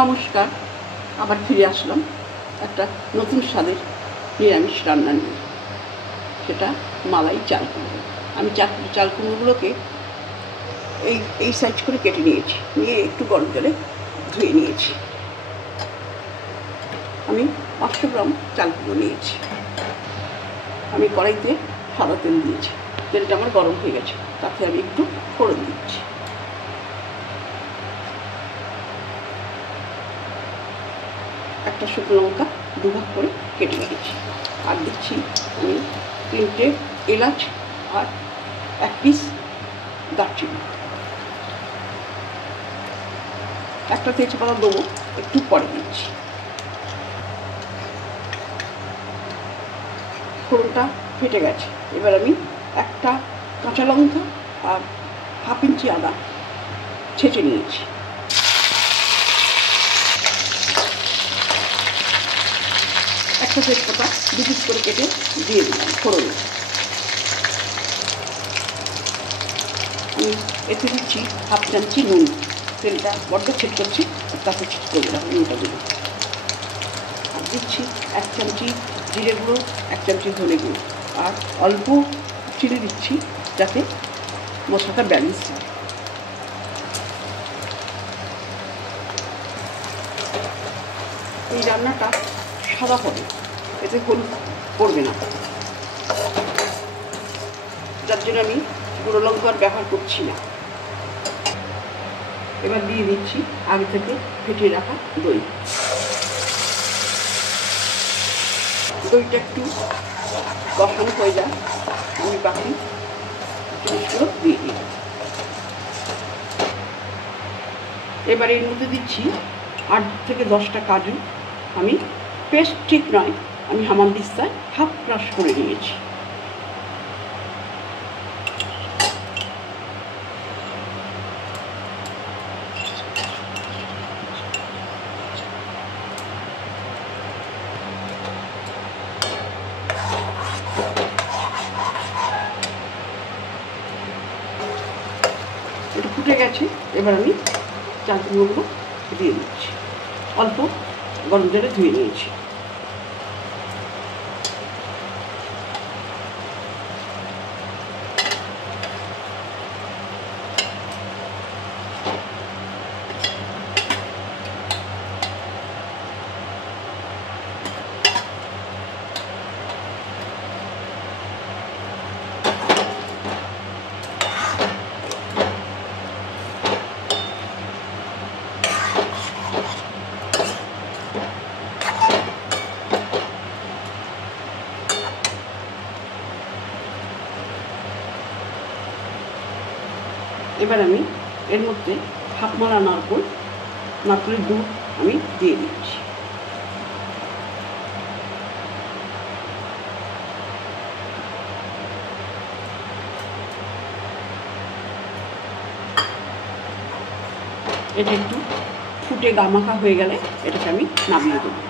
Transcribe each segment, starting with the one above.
নমস্কার, আবার ফিরে আসলাম একটা নতুন স্বাদের নিরামিষ রান্না নিয়ে। সেটা মালাই চাল কুমড়ো। আমি চাল কুমড়োগুলোকে এই সাইজ করে কেটে নিয়েছি, নিয়ে একটু গরম জলে ধুয়ে নিয়েছি। আমি 500 গ্রাম চাল কুমড়ো নিয়েছি। আমি কড়াইতে সাদা তেল দিয়েছি, তেলটা আমার গরম হয়ে গেছে। তাতে আমি একটু ফোড়ন দিচ্ছি। একটা শুকনো লঙ্কা দুভাগ করে কেটে রেখেছি, আর দিচ্ছি আমি 3টে এলাচ আর 1 পিস দারচিনি। একটা তেজপাতা দেবো, একটু পরে দিচ্ছি। ফোড়নটা ফেটে গেছে। এবার আমি একটা কাঁচা লঙ্কা আর 1/2 ইঞ্চি আদা ছেঁচে নিয়েছি। একটা তেজপাতা 2 পিস করে কেটে দিয়ে দিলাম ফোড়নে। আমি এতে দিচ্ছি 1/2 চামচি নুন। তেলটা বড্ড ছেট করছি, তাতে ছেট করে দিলাম নুনটা দিলাম। আর দিচ্ছি 1 চামচি জিরে গুঁড়ো, 1 চামচি ধনে গুঁড়ো, আর অল্প চিনি দিচ্ছি যাতে মশলাটা ব্যালেন্স হয়। এই রান্নাটা সাদা হবে, এতে হলুদ পড়বে না, যার জন্য আমি গুঁড়ো লঙ্কার ব্যবহার করছি না। এবার দিয়ে দিচ্ছি আগে থেকে ফেটিয়ে রাখা দই। দইটা একটু কষানো হয়ে যায়, আমি বাকি জিনিসগুলো দিয়ে দিই। এবার এর মধ্যে দিচ্ছি 8 থেকে 10টা কাজু। আমি পেস্ট ঠিক নয়, আমি হামানদিস্তায় হাফ ক্রাশ করে নিয়েছি। এটা ফুটে গেছে। এবার আমি চাল কুমড়োগুলো দিয়ে দিচ্ছি। অল্প গরম জলে ধুয়ে নিয়েছি। এবার আমি এর মধ্যে হাফ মালা নারকেলের দুধ আমি দিয়ে দিচ্ছি। এটা একটু ফুটে গামাখা হয়ে গেলে এটাকে আমি নামিয়ে দেবো।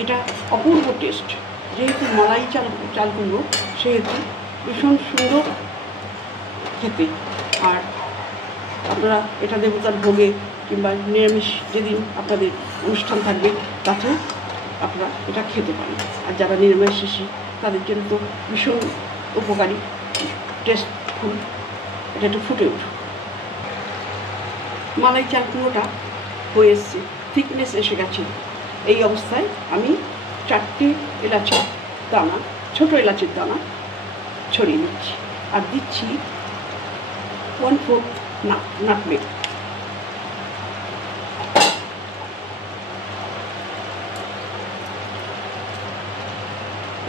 এটা অপূর্ব টেস্ট। যেহেতু মালাই চাল কুমড়ো, সেহেতু ভীষণ সুন্দর খেতে। আর আপনারা এটা দেবতার ভোগে কিংবা নিরামিষ যেদিন আপনাদের অনুষ্ঠান থাকবে তাতেও আপনারা এটা খেতে পারেন। আর যারা নিরামিষাশী তাদের জন্য তো ভীষণ উপকারী, টেস্টফুল। এটা একটু ফুটে উঠুক। মালাই চাল কুমড়োটা হয়ে এসছে, থিকনেস এসে গেছে। এই অবস্থায় আমি 4টে এলাচের দানা, ছোটো এলাচের দানা ছড়িয়ে দিচ্ছি। আর দিচ্ছি 1/4 নাটমেগ।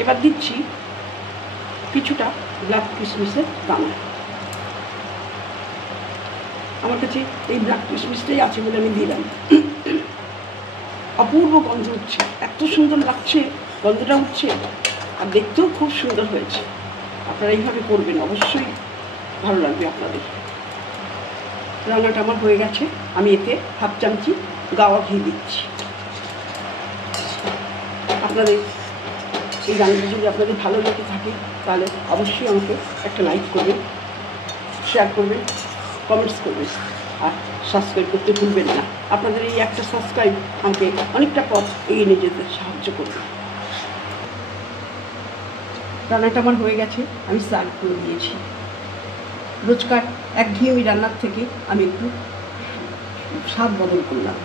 এবার দিচ্ছি কিছুটা ব্ল্যাক কিশমিশের দানা। আমার কাছে এই ব্ল্যাক কিশমিশটাই আছে বলে আমি দিলাম। অপূর্ব গন্ধ উঠছে, এত সুন্দর লাগছে, গন্ধটা উঠছে, আর দেখতেও খুব সুন্দর হয়েছে। আপনারা এইভাবে করবেন, অবশ্যই ভালো লাগবে আপনাদের। রান্নাটা আমার হয়ে গেছে। আমি এতে 1/2 চামচি গাওয়া ঘি দিচ্ছি। আপনাদের এই রান্নাটা যদি আপনাদের ভালো লেগে থাকে তাহলে অবশ্যই আমাকে একটা লাইক করবেন, শেয়ার করবেন, কমেন্টস করবেন, আর সাবস্ক্রাইব করতে ভুলবেন না। আপনাদের এই একটা সাবস্ক্রাইব আমাকে অনেকটা পথ এগিয়ে নিয়ে যেতে সাহায্য করবে। রান্নাটা আমার হয়ে গেছে, আমি সার্ভ করে দিয়েছি। রোজকার একঘেয়েমি রান্নার থেকে আমি একটু স্বাদ বদল করলাম।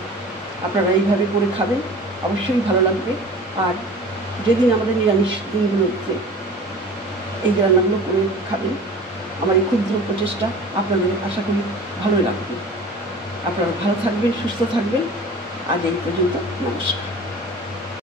আপনারা এইভাবে করে খাবেন, অবশ্যই ভালো লাগবে। আর যেদিন আমাদের নিরামিষ দিনগুলোতে এই রান্নাগুলো করে খাবেন, আমার এই ক্ষুদ্র প্রচেষ্টা আপনাদের আশা করি ভালো লাগবে। আপনারা ভালো থাকবেন, সুস্থ থাকবেন। আজ এই পর্যন্ত, নমস্কার।